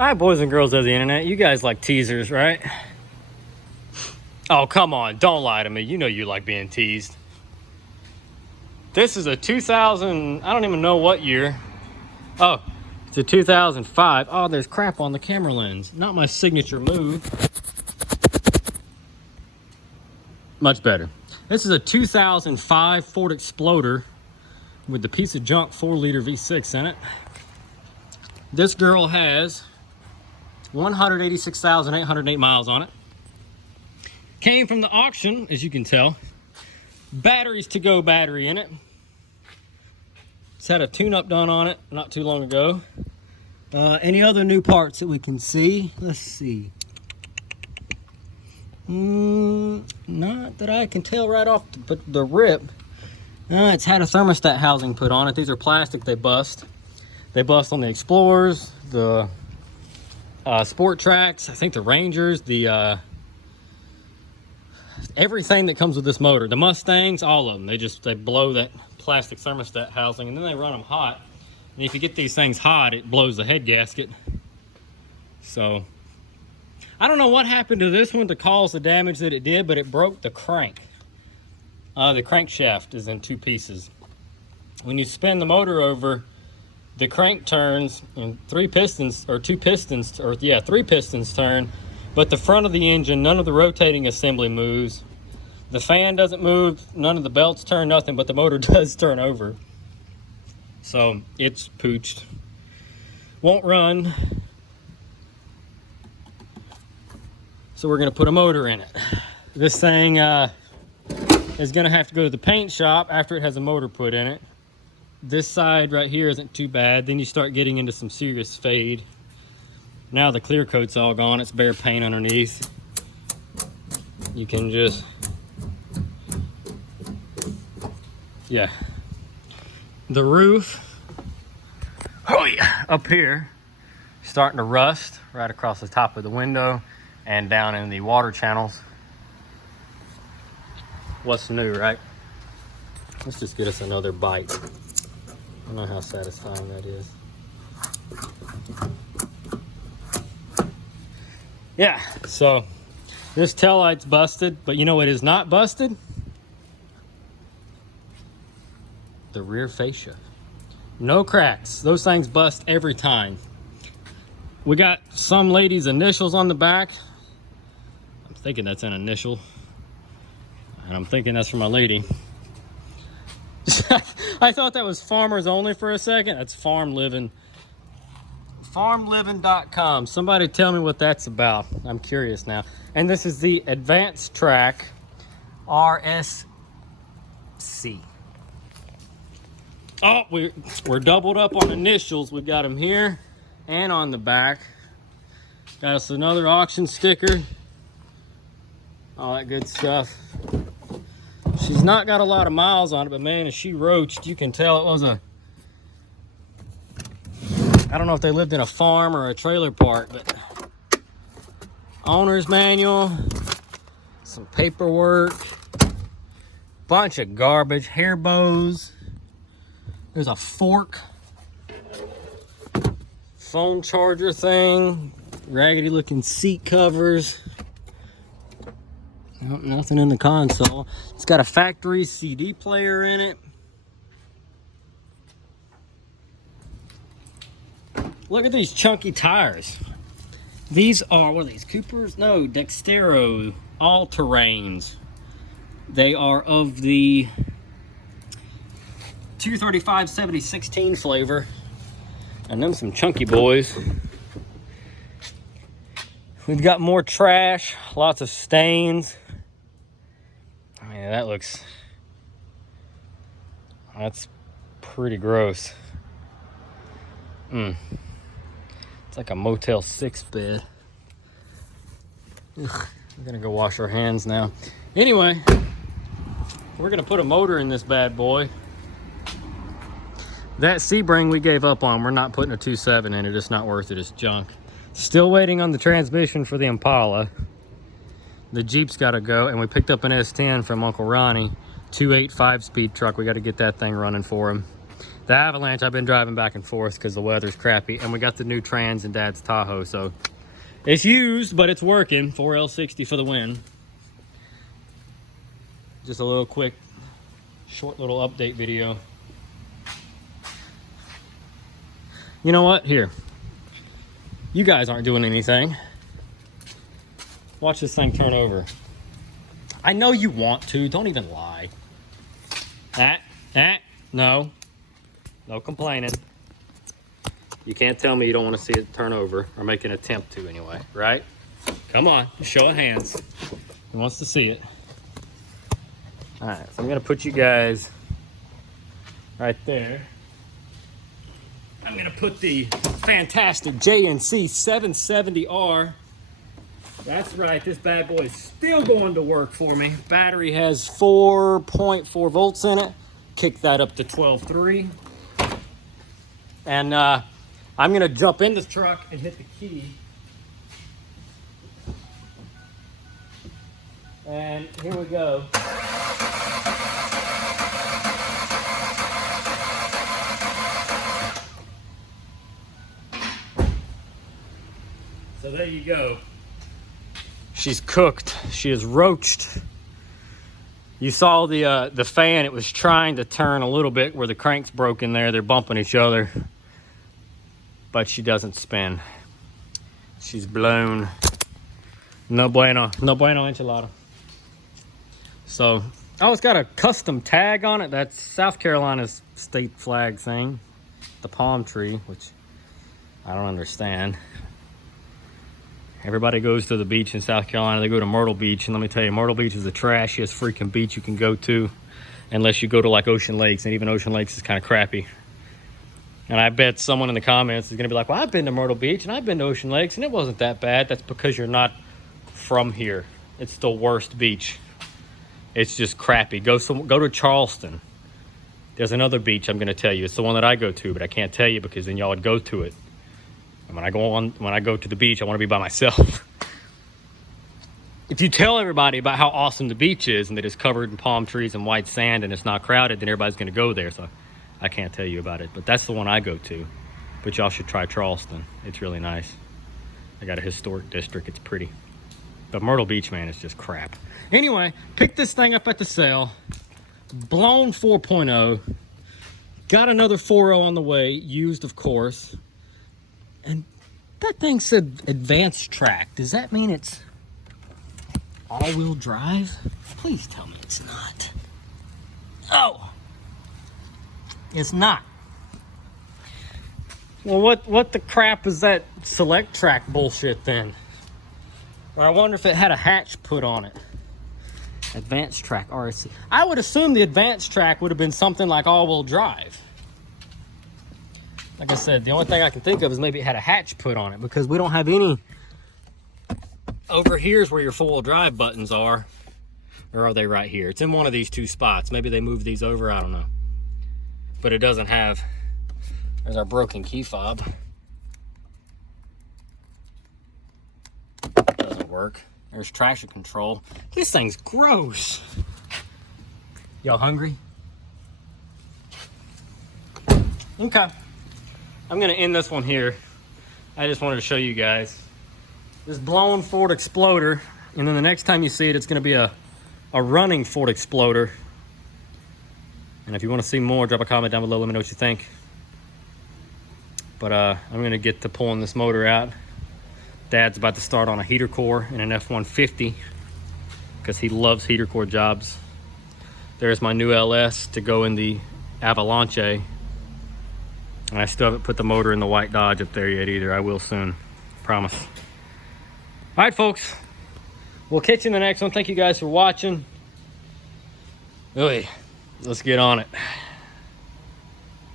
All right, boys and girls of the internet, you guys like teasers, right? Oh, come on, don't lie to me. You know you like being teased. This is a 2000, I don't even know what year. Oh, it's a 2005. Oh, there's crap on the camera lens. Not my signature move. Much better. This is a 2005 Ford Exploder with the piece of junk 4-liter V6 in it. This girl has 186,808 miles on it. Came from the auction, as you can tell. Batteries to go battery in it. It's had a tune-up done on it not too long ago. Any other new parts that we can see? Let's see. Not that I can tell right off the rip. It's had a thermostat housing put on it. These are plastic, they bust. They bust on the Explorers, the Sport Tracks, I think the Rangers, the everything that comes with this motor. The Mustangs, all of them. They blow that plastic thermostat housing and then they run them hot. And if you get these things hot, it blows the head gasket. So, I don't know what happened to this one to cause the damage that it did, but it broke the crank. The crankshaft is in 2 pieces. When you spin the motor over, the crank turns and 3 pistons turn, but the front of the engine, none of the rotating assembly moves. The fan doesn't move, none of the belts turn, nothing, but the motor does turn over. So it's pooched. Won't run. So we're gonna put a motor in it. This thing is gonna have to go to the paint shop after it has a motor put in it. This side right here isn't too bad. Then you start getting into some serious fade. Now the clear coat's all gone. It's bare paint underneath. You can just, yeah. The roof, oh yeah, up here, starting to rust right across the top of the window and down in the water channels. What's new, right? Let's just get us another bite. I don't know how satisfying that is. Yeah, so this taillight's busted, but you know what is not busted? The rear fascia. No cracks. Those things bust every time. We got some lady's initials on the back. I'm thinking that's an initial. And I'm thinking that's from a lady. I thought that was farmers only for a second. That's farm living. Farmliving.com. Somebody tell me what that's about. I'm curious now. And this is the Advanced Track RSC. Oh, we're doubled up on initials. We've got them here and on the back. Got us another auction sticker. All that good stuff. She's not got a lot of miles on it, but man, as she roached, you can tell it was a, I don't know if they lived in a farm or a trailer park, but owner's manual, some paperwork, bunch of garbage, hair bows. There's a fork, phone charger thing, raggedy looking seat covers. Nope, nothing in the console. It's got a factory CD player in it. Look at these chunky tires. These are, what are these, Coopers? No, Dextero all-terrains. They are of the 235 7016 flavor. And them some chunky boys. We've got more trash, lots of stains. Man, that looks, that's pretty gross. It's like a Motel 6 bed. Ugh, we're gonna go wash our hands now. Anyway, we're gonna put a motor in this bad boy. That Sebring we gave up on. We're not putting a 2.7 in it. It's not worth it. It's junk. Still waiting on the transmission for the Impala. The Jeep's got to go, and we picked up an S10 from Uncle Ronnie, 2.8 5-speed truck. We got to get that thing running for him. The Avalanche, I've been driving back and forth because the weather's crappy, and we got the new trans in Dad's Tahoe, so it's used, but it's working. 4L60 for the win. Just a little quick, short little update video. You know what? Here. You guys aren't doing anything. Watch this thing turn over. I know you want to. Don't even lie. No. No complaining. You can't tell me you don't want to see it turn over, or make an attempt to anyway, right? Come on, show of hands. He wants to see it. All right, so I'm gonna put you guys right there. I'm gonna put the fantastic JNC 770R. That's right, this bad boy is still going to work for me. Battery has 4.4 volts in it. Kick that up to 12.3. And I'm gonna jump in this truck and hit the key. And here we go. So there you go. She's cooked. She is roached. You saw the fan. It was trying to turn a little bit where the crank's broken there. They're bumping each other. But she doesn't spin. She's blown. No bueno. No bueno enchilada. So, oh, it's got a custom tag on it. That's South Carolina's state flag thing. The palm tree, which I don't understand. Everybody goes to the beach in South Carolina. They go to Myrtle Beach, and let me tell you, Myrtle Beach is the trashiest freaking beach you can go to, unless you go to like Ocean Lakes, and even Ocean Lakes is kind of crappy. And I bet someone in the comments is gonna be like, well, I've been to Myrtle Beach and I've been to Ocean Lakes and it wasn't that bad. That's because you're not from here. It's the worst beach. It's just crappy. Go to Charleston. There's another beach I'm gonna tell you. It's the one that I go to, but I can't tell you because then y'all would go to it. And when I go to the beach, I want to be by myself. If you tell everybody about how awesome the beach is and that it's covered in palm trees and white sand and it's not crowded, then everybody's going to go there. So I can't tell you about it. But that's the one I go to. But y'all should try Charleston. It's really nice. I got a historic district. It's pretty. But Myrtle Beach, man, is just crap. Anyway, picked this thing up at the sale. Blown 4.0. Got another 4.0 on the way. Used, of course. And that thing said advanced track. Does that mean it's all-wheel drive? Please tell me it's not. Oh, it's not. Well, what the crap is that select track bullshit then? Or I wonder if it had a hatch put on it. Advanced track RSC. I would assume the advanced track would have been something like all-wheel drive. Like I said, the only thing I can think of is maybe it had a hatch put on it, because we don't have any. Over here's where your four-wheel drive buttons are. Or are they right here? It's in one of these two spots. Maybe they moved these over, I don't know. But it doesn't have. There's our broken key fob. Doesn't work. There's traction control. This thing's gross. Y'all hungry? Okay. I'm gonna end this one here. I just wanted to show you guys this blown Ford Exploder, and then the next time you see it, it's gonna be a running Ford Exploder. And if you want to see more, drop a comment down below. Let me know what you think. But I'm gonna get to pulling this motor out. Dad's about to start on a heater core in an F-150 because he loves heater core jobs. There's my new LS to go in the Avalanche. And I still haven't put the motor in the white Dodge up there yet either. I will soon, promise. All right, folks. We'll catch you in the next one. Thank you guys for watching. Really, let's get on it.